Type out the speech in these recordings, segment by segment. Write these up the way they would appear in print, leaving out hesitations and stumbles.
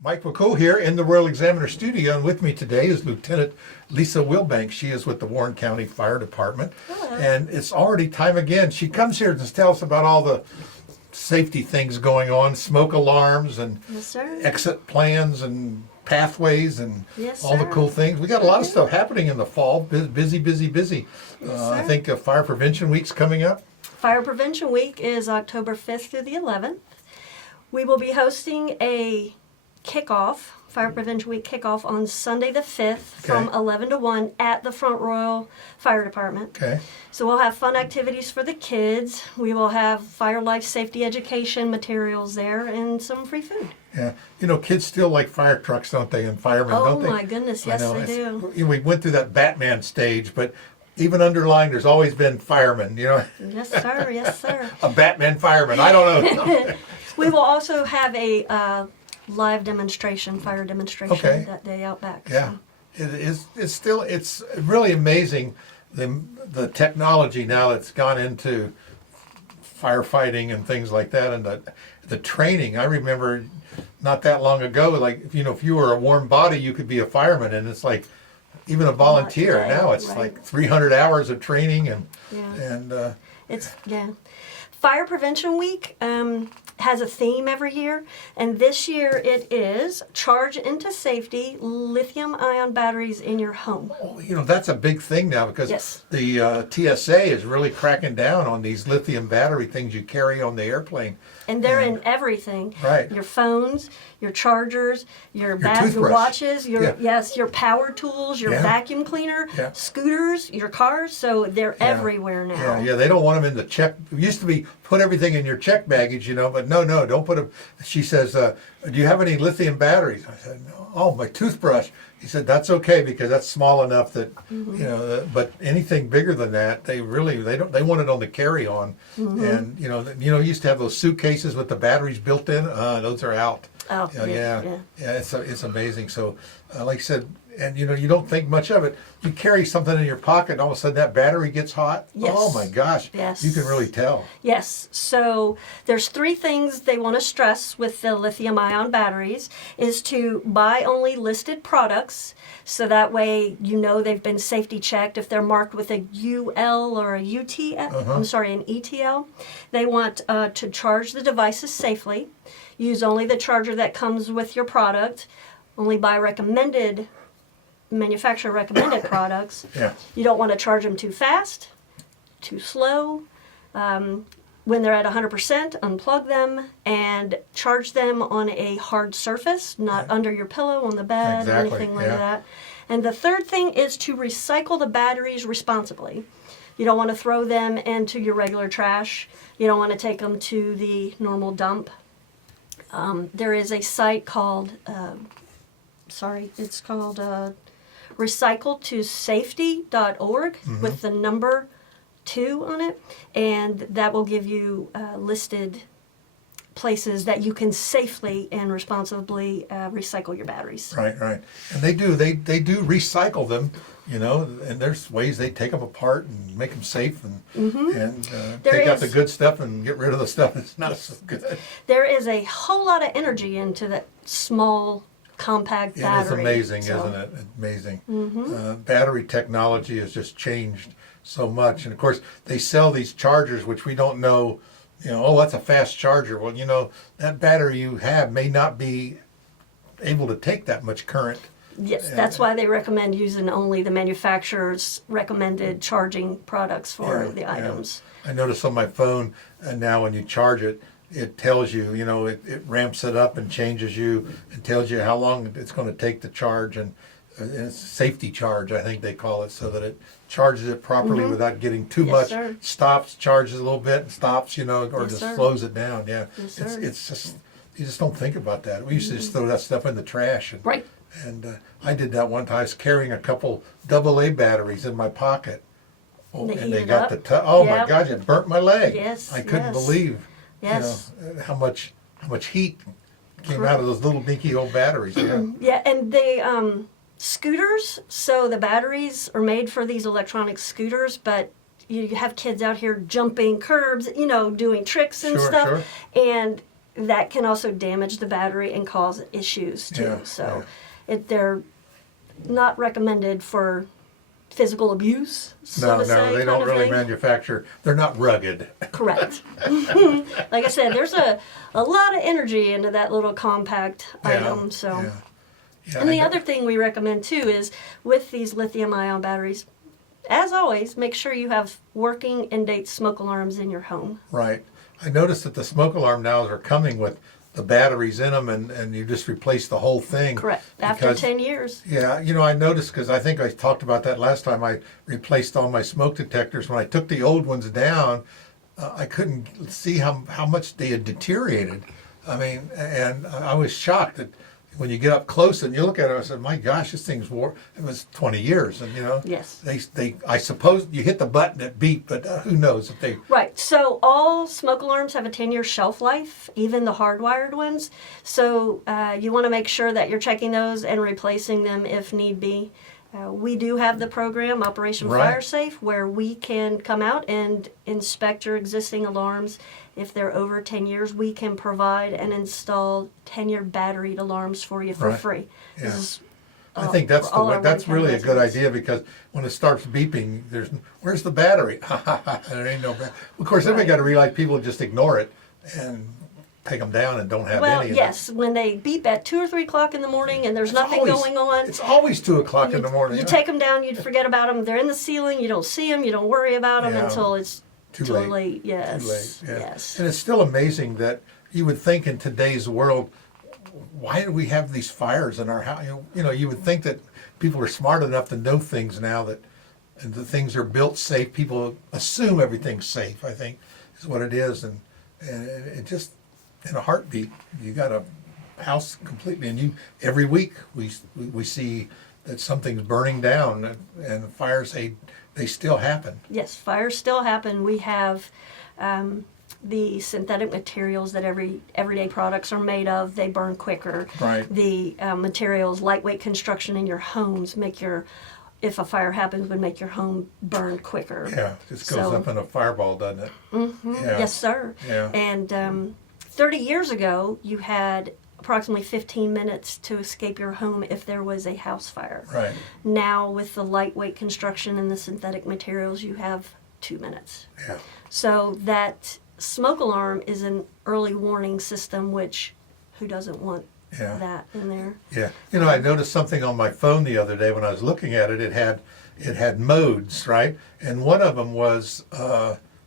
Mike McCool here in the Royal Examiner Studio, and with me today is Lieutenant Lisa Wilbanks. She is with the Warren County Fire Department. Hello. And it's already time again. She comes here to tell us about all the safety things going on, smoke alarms and Yes, sir. exit plans and pathways and Yes, all the sir. cool things. We got a lot of stuff happening in the fall. Busy. Yes, I sir. think Fire Prevention Week's coming up. Fire Prevention Week is October 5th through the 11th. We will be hosting a kickoff, Fire Prevention Week kickoff on Sunday the 5th from Okay. 11 to 1 at the Front Royal Fire Department. Okay. So we'll have fun activities for the kids. We will have fire life safety education materials there and some free food. Yeah. You know, kids still like fire trucks, don't they? And firemen, Oh don't they? my goodness, I yes know. they It's- do. you know, we went through that Batman stage, but even underlying, there's always been firemen, you know, Yes, sir. Yes, sir. a Batman fireman. I don't know. We will also have a live demonstration, fire demonstration Okay. that day out back. Yeah. It's really amazing the technology now that's gone into firefighting and things like that, and the training. I remember not that long ago, like, you know, if you were a warm body, you could be a fireman, and it's like even a volunteer. today, Now it's right. like 300 hours of training Yeah. and Yeah. Fire Prevention Week has a theme every year, and this year it is Charge into Safety Lithium-ion Batteries in Your Home. you know, that's a big thing now because Yes. the TSA is really cracking down on these lithium battery things you carry on the airplane. And they're in everything. Right. Your phones, your chargers, your bags, your toothbrush. watches, Yeah. your power tools, your Yeah. vacuum cleaner, Yeah. scooters, your cars. So they're everywhere now. Yeah, they don't want them in the check. It used to be put everything in your check baggage, you know, but no, don't put them. She says, do you have any lithium batteries? I said, no. Oh, my toothbrush. He said, that's okay because that's small enough that, you know, but anything bigger than that, they want it on the carry-on. And, you used to have those suitcases with the batteries built in. Those are out. Oh, Yeah, yeah. it's amazing. So, like I said, and you don't think much of it. You carry something in your pocket, and all of a sudden that battery gets hot. Yes. Oh my gosh! Yes. You can really tell. Yes. So there's three things they want to stress with the lithium-ion batteries is to buy only listed products, so that way you know they've been safety checked. If they're marked with a UL or a UTL, an ETL, they want to charge the devices safely. Use only the charger that comes with your product. Only buy manufacturer recommended products. Yeah. You don't want to charge them too fast, too slow. When they're at 100%, unplug them and charge them on a hard surface, not under your pillow, on the bed, Exactly, or anything like yeah. that. And the third thing is to recycle the batteries responsibly. You don't want to throw them into your regular trash. You don't want to take them to the normal dump. There is a site called, it's called recycletosafety.org with the number 2 on it, and that will give you listed places that you can safely and responsibly recycle your batteries. Right. And they do recycle them. You know, and there's ways they take them apart and make them safe and take out the is- good stuff and get rid of the stuff that's not so good. There is a whole lot of energy into that small, compact It battery. is amazing, So, isn't it? Amazing. Battery technology has just changed so much. And of course, they sell these chargers, which we don't know, oh, that's a fast charger. Well, that battery you have may not be able to take that much current. Yes, that's why they recommend using only the manufacturer's recommended charging products for the items. I notice on my phone now when you charge it, it tells you, it ramps it up and changes you and tells you how long it's going to take to charge, and it's a safety charge, I think they call it, so that it charges it properly without getting too Yes, much. sir. Stops, charges a little bit and stops, or Yes, just sir. slows it down. Yeah, Yes, sir. it's just, you just don't think about that. We used to just throw that stuff in the trash. And, Right. And I did that one time. I was carrying a couple AA batteries in my pocket. Oh, They and they heated got up. my Yep. gosh, it burnt my leg. Yes, I couldn't yes. believe Yes. how much heat came out of those little dinky old batteries. Yeah. Yeah, and they scooters, so the batteries are made for these electronic scooters, but you have kids out here jumping curbs, doing tricks and Sure, stuff. sure. And that can also damage the battery and cause issues too. Yeah, So they're not recommended for physical abuse, so to say, they kind don't of really thing. manufacture. They're not rugged. Correct. Like I said, there's a lot of energy into that little compact item. So, Yeah, and the I know. other thing we recommend too is with these lithium-ion batteries, as always, make sure you have working in-date smoke alarms in your home. Right. I noticed that the smoke alarm now are coming with the batteries in them, and you just replace the whole thing. Correct. After because- 10 years. Yeah, I noticed, because I think I talked about that last time, I replaced all my smoke detectors. When I took the old ones down, I couldn't see how much they had deteriorated. I mean, and I was shocked that when you get up close and you look at it, I said, my gosh, this thing's it was 20 years. And, Yes. I suppose you hit the button, it beeped, but who knows if they... Right. So all smoke alarms have a 10-year shelf life, even the hardwired ones. So you want to make sure that you're checking those and replacing them if need be. We do have the program, Operation Right. Fire Safe, where we can come out and inspect your existing alarms. If they're over 10 years, we can provide and install 10-year batteried alarms for you for Right. free. Yeah. This is, I think that's for all our that's Wayne County really a good residents. idea, because when it starts beeping, where's the battery? There ain't no battery. Of course, then we Right. got to realize people just ignore it and take them down and don't have Well, any. yes, when they beep at 2 or 3 o'clock in the morning and there's nothing going on, It's always 2 o'clock in the morning. you take them down, you forget about them. They're in the ceiling. You don't see them. You don't worry about them Yeah. until it's Too too late. late. Yes. Too late. Yeah. Yes. And it's still amazing that you would think in today's world, why do we have these fires in our house? You would think that people are smart enough to know things now, that and the things are built safe. People assume everything's safe, I think, is what it is. And it just, in a heartbeat, you got a house completely, and every week we see that something's burning down, and the fires, they still happen. Yes. Fires still happen. We have the synthetic materials that everyday products are made of. They burn quicker. Right. The materials, lightweight construction in your homes if a fire happens, would make your home burn quicker. Yeah, just goes So- up in a fireball, doesn't it? Mm-hmm. Yeah. Yes, sir. Yeah. And 30 years ago, you had approximately 15 minutes to escape your home if there was a house fire. Right. Now, with the lightweight construction and the synthetic materials, you have 2 minutes. Yeah. So that smoke alarm is an early warning system, which who doesn't want Yeah. that in there? Yeah. I noticed something on my phone the other day when I was looking at it. It had modes, right? And one of them was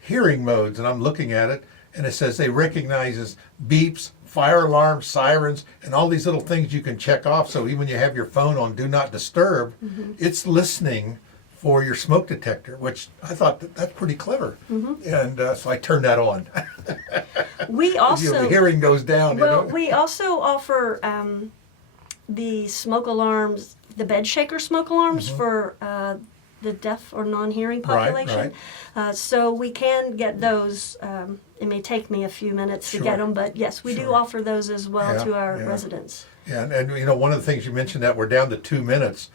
hearing modes, and I'm looking at it, and it says they recognizes beeps, fire alarms, sirens, and all these little things you can check off. So even when you have your phone on Do Not Disturb, it's listening for your smoke detector, which I thought that's pretty clever. And so I turned that on. We also the hearing goes down. Well, we also offer the smoke alarms, the bed shaker smoke alarms for the deaf or non-hearing population. Right. So we can get those. It may take me a few minutes to Sure. get them, but yes, we do Sure. offer those as well Yeah, to our yeah. residents. Yeah, and one of the things you mentioned, that we're down to 2 minutes.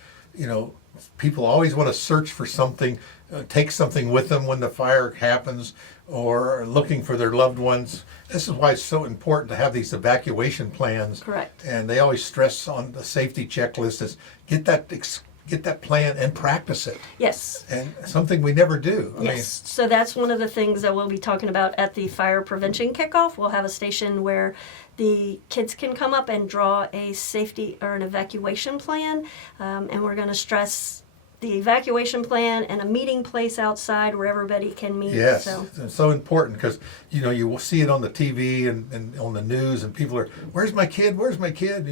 People always want to search for something, take something with them when the fire happens, or looking for their loved ones. This is why it's so important to have these evacuation plans. Correct. And they always stress on the safety checklist is get that plan and practice it. Yes. And something we never do. Yes, so that's one of the things that we'll be talking about at the fire prevention kickoff. We'll have a station where the kids can come up and draw a safety or an evacuation plan, and we're going to stress the evacuation plan and a meeting place outside where everybody can meet. Yes, So, it's so important, because you will see it on the TV and on the news, and people are, "Where's my kid? Where's my kid?"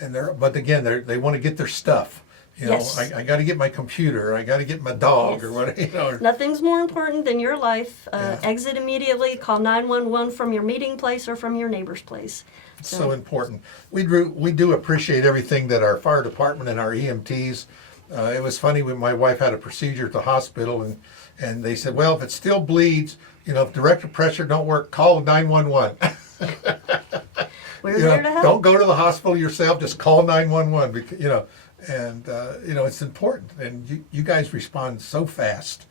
And but again, they want to get their stuff. Yes. I got to get my computer. I got to get my dog, Yes. or whatever. nothing's more important than your life. Yeah. Exit immediately. Call 911 from your meeting place or from your neighbor's place. So important. We do appreciate everything that our fire department and our EMTs. It was funny when my wife had a procedure at the hospital, and they said, "Well, if it still bleeds, if direct pressure don't work, call 911." We're there to help. Don't go to the hospital yourself. Just call 911. Because, and it's important. And you guys respond so fast.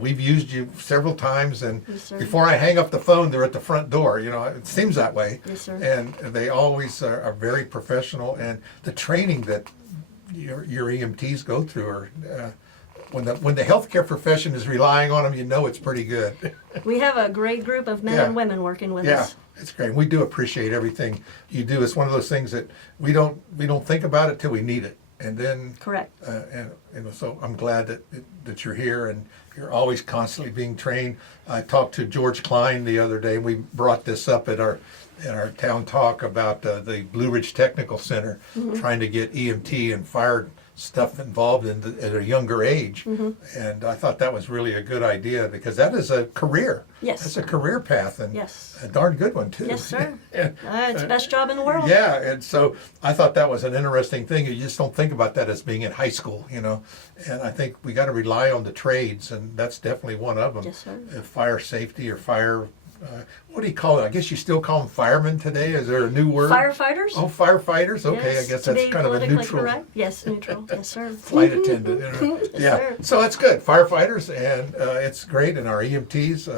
We've used you several times, and Yes, sir. before I hang up the phone, they're at the front door. It seems that way. Yes, sir. And they always are very professional, and the training that your EMTs go through are. When the healthcare profession is relying on them, it's pretty good. We have a great group of men Yeah. and women working with Yeah, us. it's great. We do appreciate everything you do. It's one of those things that we don't think about it till we need it, and then Correct. so I'm glad that you're here and you're always constantly being trained. I talked to George Klein the other day. We brought this up at our town talk about the Blue Ridge Technical Center, trying to get EMT and fire stuff involved at a younger age. And I thought that was really a good idea, because that is a career. Yes. That's a career path, and Yes. a darn good one too. Yes, sir. And, It's the best job in the world. yeah, and so I thought that was an interesting thing. You just don't think about that as being in high school, And I think we got to rely on the trades, and that's definitely one of them. Yes, sir. Fire safety or fire. What do you call it? I guess you still call them firemen today. Is there a new word? Firefighters? Oh, firefighters. Okay, Yes, I guess to that's be kind of a politically neutral. correct. Yes, neutral. Yes, sir. Flight attendant. Yes, Yeah, sir. so that's good. Firefighters, and it's great, and our EMTs.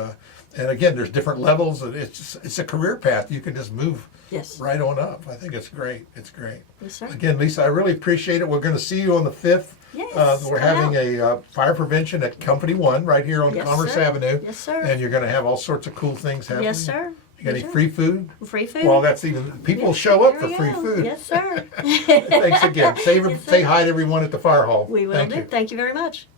And again, there's different levels, and it's a career path. You can just move Yes. right on up. I think it's great. It's great. Yes, sir. Again, Lisa, I really appreciate it. We're going to see you on the 5th. Yes, We're come having out. a fire prevention at Company 1 right here on Yes, Commerce sir. Avenue. Yes, sir. And you're going to have all sorts of cool things happening. Yes, sir. You got any Yes, sir. free food? Free food? Well, that's even, people show up for There we free go. food. Yes, sir. Thanks again. Yes, sir. Say hi to everyone at the fire hall. We will Thank do. you. Thank you very much.